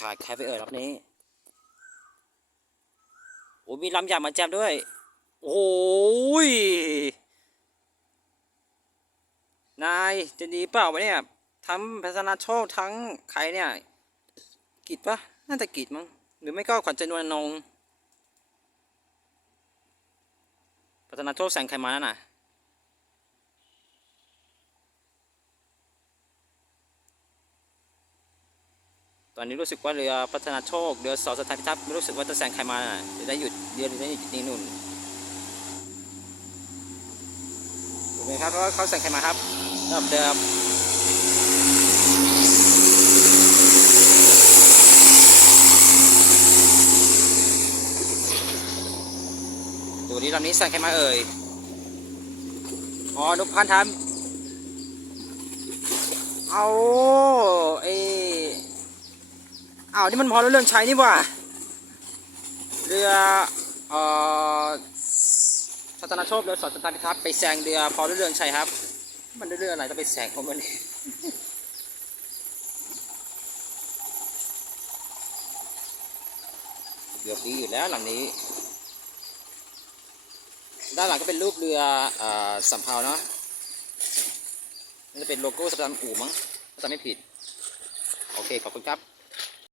ขาดใครไปเอ่ยรอบนี้ โอ้มีลำใหญ่มาแจมด้วย โอ้ย นายจะดีเปล่าวะเนี่ยทั้งพัฒนาโชคทั้งใครเนี่ย กิจปะน่าจะกิจมั้ง หรือไม่ก็ขวัญจนวลนงพัฒนาโชคแสงใครมานั่นน่ะ ตอนนี้รู้สึกว่าเรือพัฒนาโชคเรือสอสถานพิทักษ์ไม่รู้สึกว่าจะแซงใครมาน่ะหรือได้หยุดเรือได้หยุดนี่นู่นถูกไหมครับเพราะว่าเขาแซงใครมาครับรอบเดิมดูนี้ลำนี้แซงใครมาเอ่ยอ๋อนุพันธ์ทำเอา อ้าวนี่มันพอแล้วเรื่องใช้นี่ว่าเรือเอ่อพัฒนาโชคเรือสอดสตาร์พิทักษ์ไปแซงเรือพอแล้วเรื่องใช้ครับ มันเรืออะไรจะไปแซงผมมันนี่เกือดีอยู่แล้วหลังนี้ ด้านหลังก็เป็นรูปเรืออสำเภาเนาะน่าจะเป็นโลโก้สำหรับอู่มั้งถ้าจำไม่ผิด โอเค ขอบคุณครับ